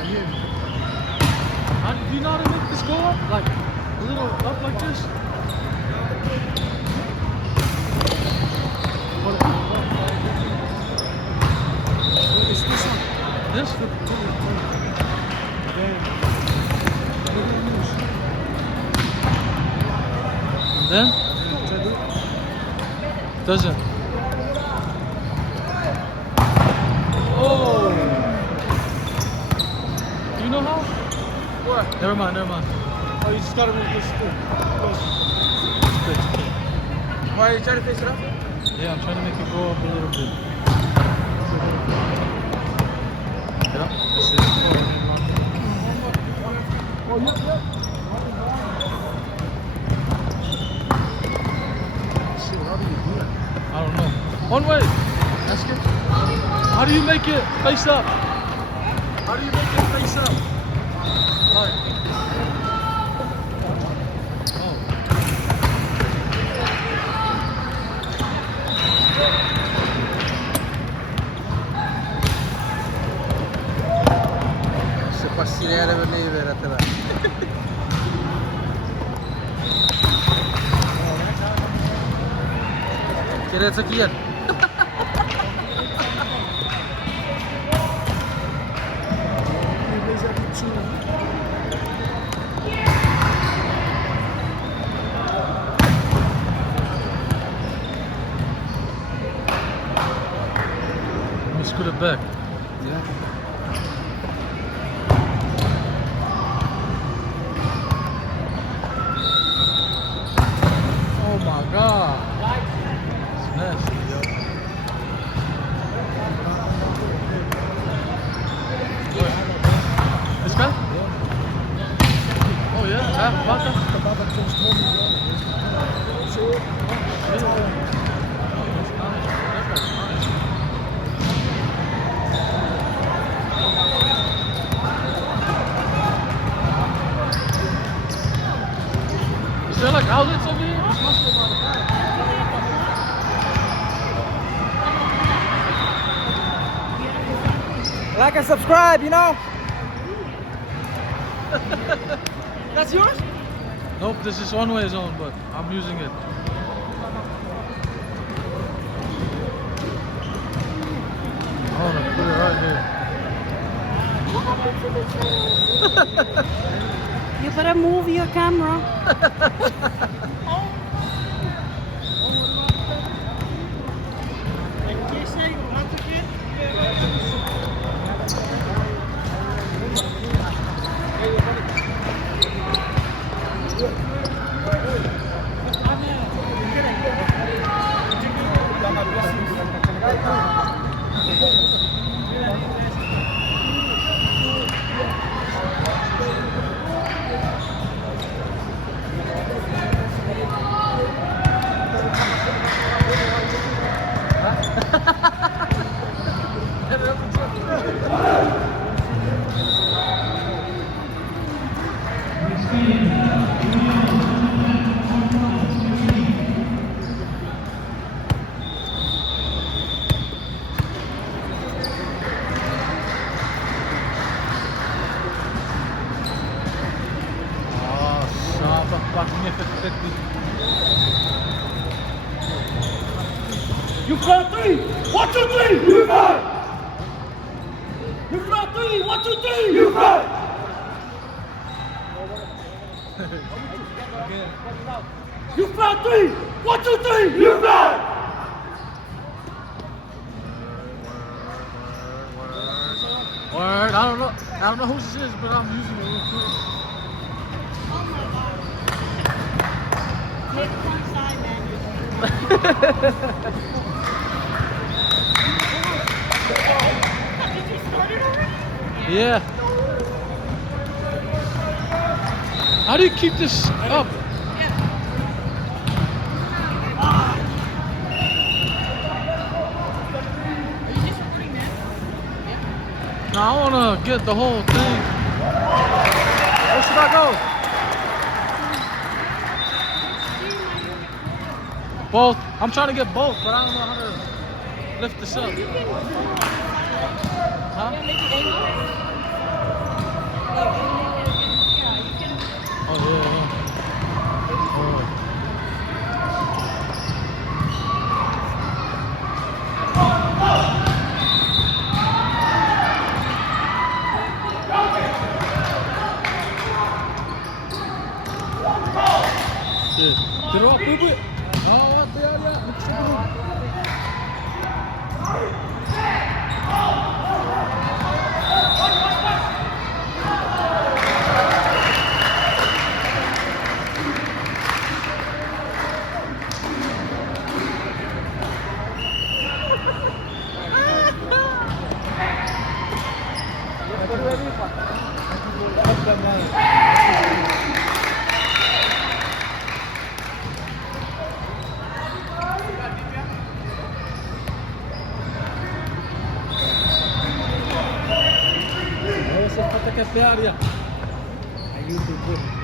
Do you know how to make this go up? Like a little up like this? It's this one. This? Then? Doesn't. Oh! Do you know how? What? Never mind, never mind. Oh, you just gotta move this thing. It's good, it's good. Why are you trying to fix it up? Yeah, I'm trying to make it go up a little bit. Yeah, that's it. Oh, yep. Shit, how do you do that? I don't know. One way. Ask it. How do you make it face up? How do you make it face up? Like. Oh. Se passiere per lì per te. Kira sekian. Let me scoot it back. Yeah. Oh my god. It's nasty, yo. What? This guy? Oh yeah? Half vodka? The Baba just told me. See? Is there like outlets over here? Like and subscribe, you know? That's yours? Nope, this is one way zone, but I'm using it. I want to put it right here. You better move your camera. You count three. 1, 2, 3. You fight. You count three. 1, 2, 3. You fight. You count three. 1, 2, 3. You fight. Word, I don't know who this is, but I'm using it real quick. Take one side, man. Did you start it already? Yeah. How do you keep this up? No, I want to get the whole thing. Where should I go? Both. I'm trying to get both, but I don't know how to lift this up. Huh? Pero apa buat? Awak tiada. Essa foto que é piaria. Aí YouTube.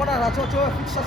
Ora là, ciao, fissa.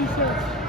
he says.